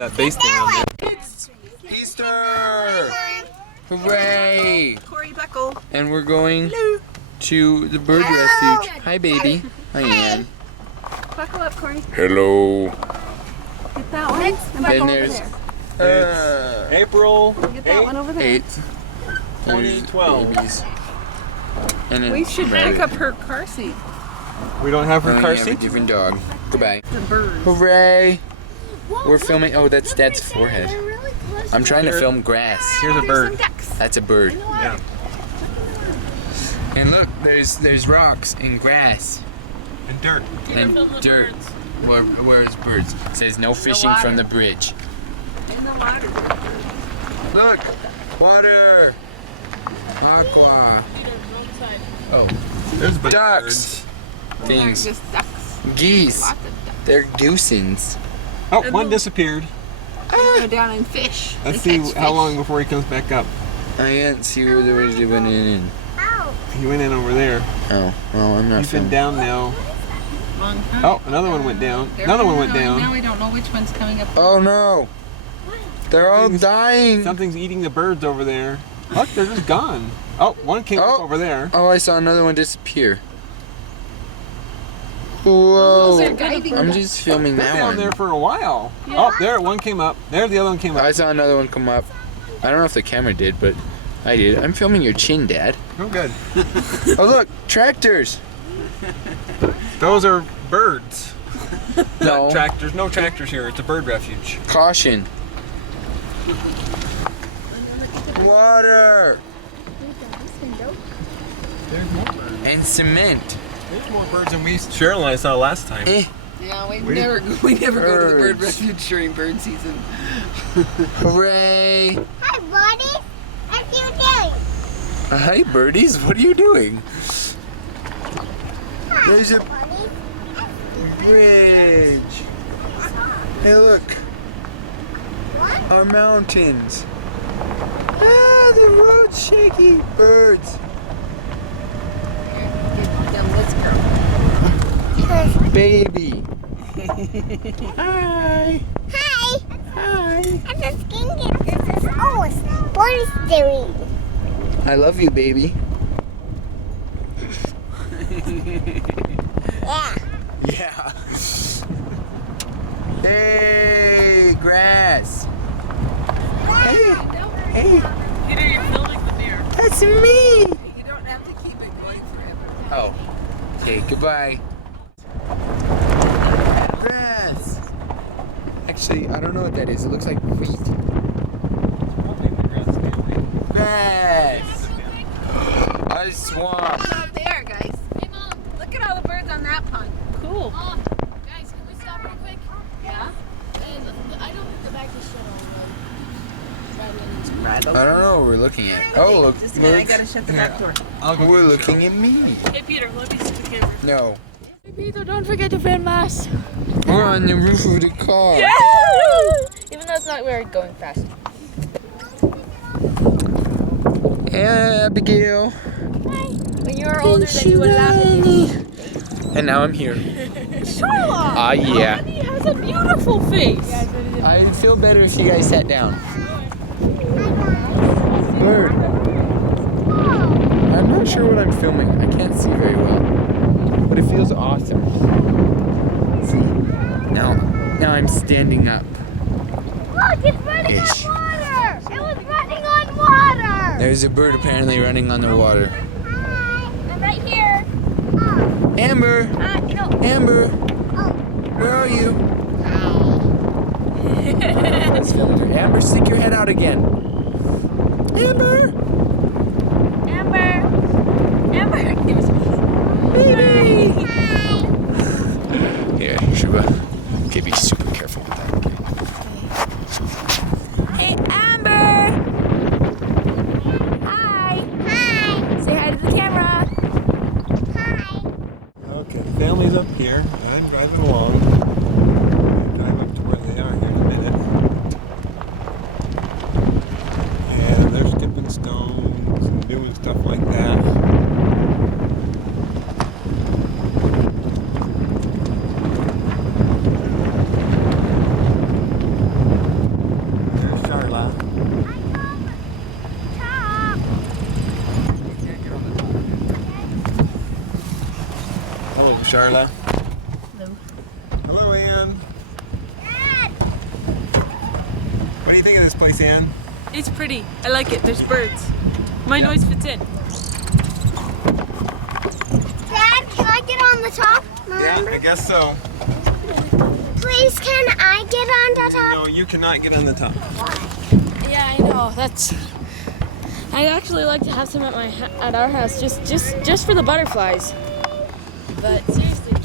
That base thing on there. It's Easter! Hooray! Corey Buckle. And we're going to the bird refuge. Hi, baby. Hi, Ann. Buckle up, Corey. Hello. Get that one. And buckle over there. April Get that one over there. 8th. 2012. Babies. And then We should pick up her car seat. We don't have her we car have a seat? different dog. Goodbye. The birds. Hooray! We're filming. Oh, that's Dad's forehead. I'm trying to film grass. Here's a bird. That's a bird. Yeah. And look, there's rocks and grass And dirt. and dirt. Where's birds? It says no fishing from the bridge. In the water. Look, water. Aqua. Oh, There's ducks. Things. Just ducks. Geese. Lots of ducks. They're goosings. Oh, one disappeared. Go down and fish. Let's They see catch how fish. long before he comes back up. I can't see where the words went in. He went in over there. Oh, well, I'm not He's been filming. down now. Long time. Oh, another one went down. They're Another one went going. Now down. we don't know which one's coming up. Oh no! They're all dying. Something's eating the birds over there. Look, they're just gone. Oh, one came up over there. Oh, I saw another one disappear. Whoa! Those are guiding I'm ducks. just filming They're that down one. there for a while. Yeah. Oh, there, one came up. There, the other one came up. I saw another one come up. I don't know if the camera did, but I did. I'm filming your chin, Dad. Oh, good. Oh look, tractors. Those are birds. No. Not tractors. No tractors here. It's a bird refuge. Caution. Water There's more birds. and cement. There's more birds than Cheryl and I saw last time. Yeah, we never go to the bird Birds. refuge during bird season. Hooray! Hi, buddy. What are you doing? Hi, birdies. What are you doing? There's a Buddy. bridge. Hey, look. What? Our mountains. Ah, the road's shaky. Birds. Let's go. Baby. Hi. Hi. Hi. I'm just thinking this is always what is doing? I love you, baby. Yeah. Yeah. Hey, grass. Hey, hey, Peter, you're filming the deer. that's me. You don't have to keep it going forever. Oh, okay, goodbye. Grass. Actually, I don't know what that is. It looks like wheat. Grass. A swamp. Look out there, guys. Hey, Mom. Look at all the birds on that pond. Cool. Guys, can we stop real quick? Yeah. And I don't think the back is shut on. Right. I don't know what we're looking at. Oh, look. Just a minute, I look. gotta shut the back door. We're looking at me. Hey, Peter, let me see the camera. No. Hey, Peter, don't forget to film us. We're on the roof of the car. Even though it's not we're going fast. Abigail. When you were older, then you would laugh at me. And now I'm here. Charlotte! Ah, yeah. He has a beautiful face. I'd feel better if you guys sat down. Bird. I'm not sure what I'm filming. I can't see very well. But it feels awesome. See? Now I'm standing up. Look, it's running Ish. on water. It was running on water. There's a bird apparently running on the water. Hi. I'm right here. Amber! No. Amber! Oh. Where are you? Hi. Let's film her. Amber, stick your head out again. Amber! Amber. Amber. Give us a Baby! Hi. Here, Shuba. Okay, be super careful with that. Okay. Hey, Amber! Hi. Hi. Say hi to the camera. Hi. Okay, the family's up here. I'm driving along. Drive up to where they are here in a minute. And they're skipping stones and doing stuff like that. Charla. Hello, Ann. What do you think of this place, Ann? It's pretty. I like it. There's birds. My noise fits in. Dad, can I get on the top? Yeah, I guess so. Please, can I get on the top? No, you cannot get on the top. Yeah, I know. I'd actually like to have some at our house, just for the butterflies. But seriously.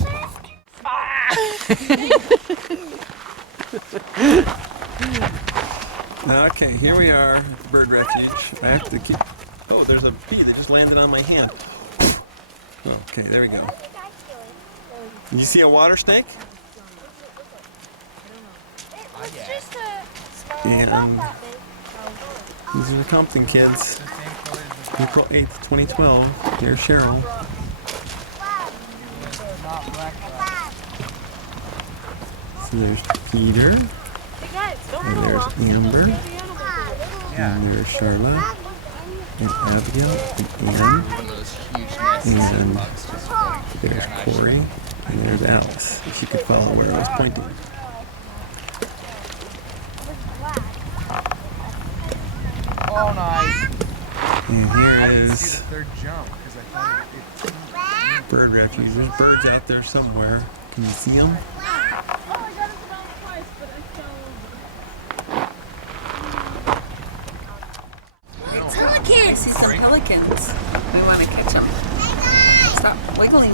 Okay, here we are, bird refuge. I have to keep. Oh, there's a bee that just landed on my hand. Okay, there we go. You see a water snake? It's just a small, And not that big. these are the Compton kids. April 8th, 2012. Here's Cheryl. So there's Peter. And there's Amber. And there's Charlotte. And Abigail. And Ann. One of those huge nasty And bugs just there's Corey. And there's Alice. If you could follow where I was pointing. Oh, nice. And I here didn't see is the third jump because I thought it. bird refuge. There's birds out there somewhere. Can you see them? Pelicans! I see some pelicans. We want to catch them. Stop wiggling.